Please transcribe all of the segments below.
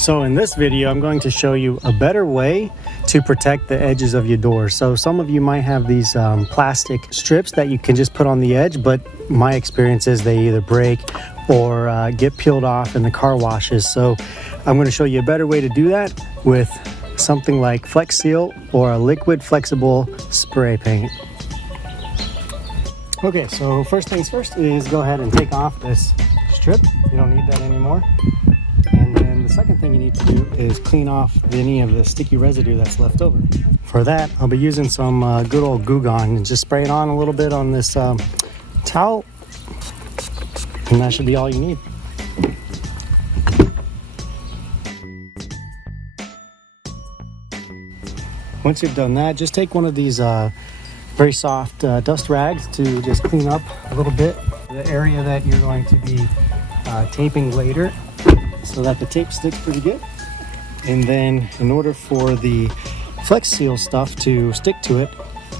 So in this video, I'm going to show you a better way to protect the edges of your door. So some of you might have these plastic strips that you can just put on the edge, but my experience is they either break or get peeled off in the car washes. So I'm going to show you a better way to do that with something like Flex Seal or a liquid flexible spray paint. Okay, so first things first is go ahead and take off this strip. You don't need that anymore. And then the second thing you need to do is clean off any of the sticky residue that's left over. For that, I'll be using some good old Goo Gone and just spray it on a little bit on this towel. And that should be all you need. Once you've done that, just take one of these very soft dust rags to just clean up a little bit the area that you're going to be taping later, so that the tape sticks pretty good. And then in order for the Flex Seal stuff to stick to it,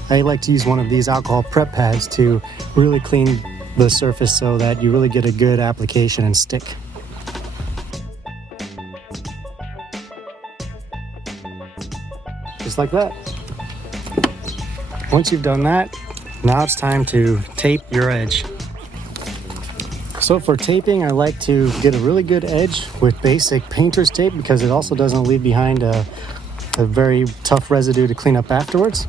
I like to use one of these alcohol prep pads to really clean the surface so that you really get a good application and stick. Just like that. Once you've done that, now it's time to tape your edge. So for taping, I like to get a really good edge with basic painter's tape because it also doesn't leave behind a very tough residue to clean up afterwards.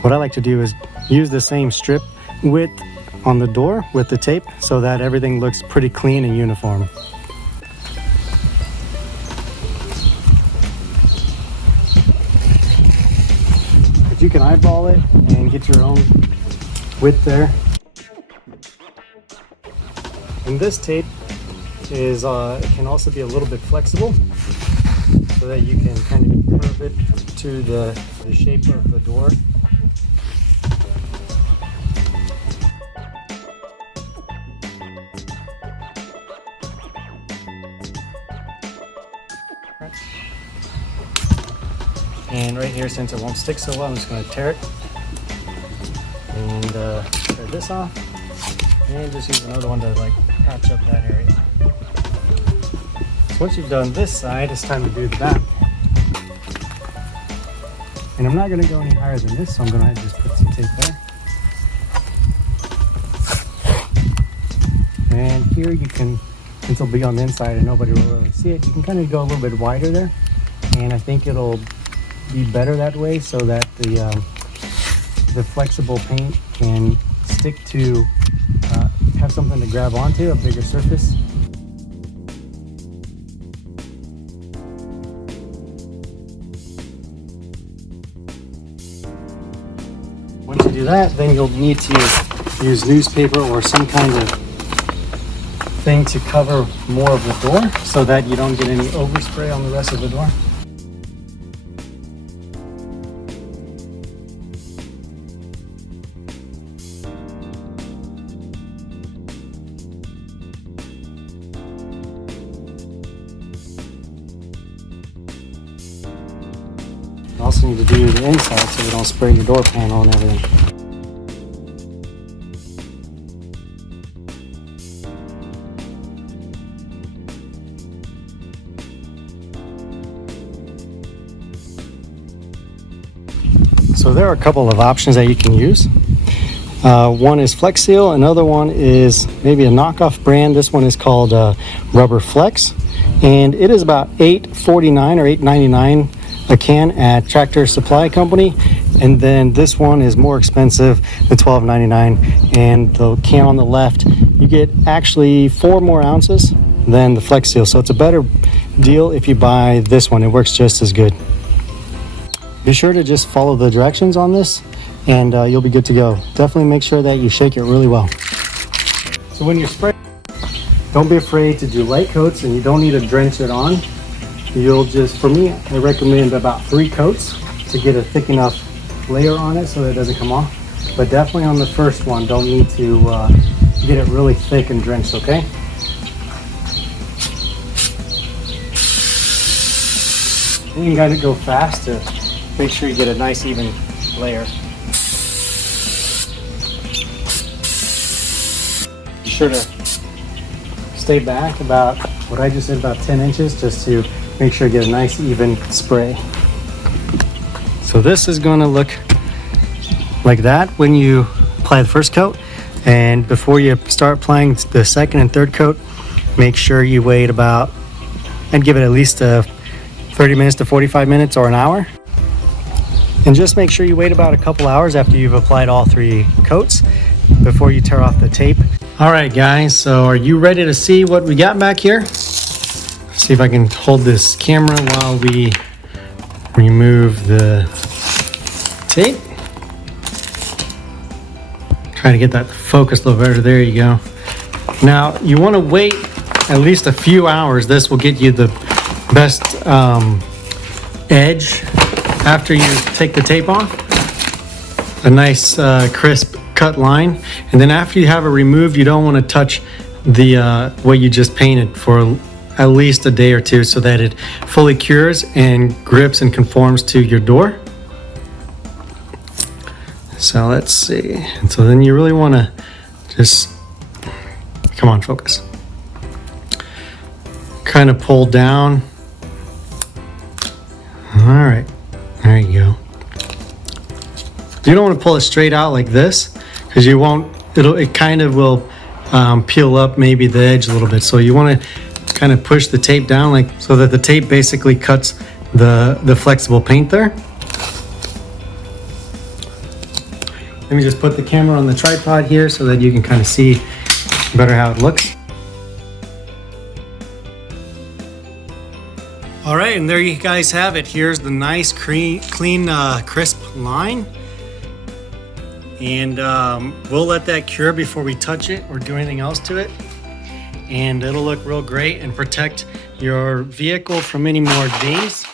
What I like to do is use the same strip width on the door with the tape so that everything looks pretty clean and uniform. But you can eyeball it and get your own width there. And this tape is can also be a little bit flexible so that you can kind of curve it to the shape of the door. And right here, since it won't stick so well, I'm just going to tear it and tear this off, and just use another one to like patch up that area. So once you've done this side, it's time to do the back. And I'm not going to go any higher than this, so I'm going to just put some tape there. And here you can, since it'll be on the inside and nobody will really see it, you can kind of go a little bit wider there. And I think it'll be better that way so that the flexible paint can stick to, have something to grab onto, a bigger surface. Once you do that, then you'll need to use newspaper or some kind of thing to cover more of the door so that you don't get any overspray on the rest of the door. You also need to do the inside so you don't spray your door panel and everything. So there are a couple of options that you can use. One is Flex Seal, another one is maybe a knockoff brand. This one is called Rubber Flex, and it is about $8.49 or $8.99 a can at Tractor Supply Company, and then this one is more expensive than $12.99. And the can on the left, you get actually 4 more ounces than the Flex Seal, so it's a better deal if you buy this one. It works just as good. Be sure to just follow the directions on this and you'll be good to go. Definitely make sure that you shake it really well. So when you're spraying, don't be afraid to do light coats, and you don't need to drench it on. You'll just, for me, I recommend about 3 coats to get a thick enough layer on it so that it doesn't come off. But definitely on the first one, don't need to get it really thick and drenched, okay? You can kind of go fast to make sure you get a nice even layer. Be sure to stay back about what I just said, about 10 inches, just to make sure you get a nice even spray. So this is going to look like that when you apply the first coat, and before you start applying the second and third coat, make sure you wait about, and give it at least 30 minutes to 45 minutes or an hour. And just make sure you wait about a couple hours after you've applied all 3 coats before you tear off the tape. All right guys, so are you ready to see what we got back here? See if I can hold this camera while we remove the tape. Try to get that focused a little better. There you go. Now you want to wait at least a few hours. This will get you the best edge after you take the tape off. A nice crisp cut line. And then after you have it removed, you don't want to touch the what you just painted for at least a day or two, so that it fully cures and grips and conforms to your door. So let's see. And so then you really want to just, come on, focus. Kind of pull down. All right, there you go. You don't want to pull it straight out like this, because you won't, it kind of will peel up maybe the edge a little bit. So you want to kind of push the tape down, like, so that the tape basically cuts the flexible paint there. Let me just put the camera on the tripod here so that you can kind of see better how it looks. All right, and there you guys have it. Here's the nice clean crisp line. And we'll let that cure before we touch it or do anything else to it. And it'll look real great and protect your vehicle from any more dings.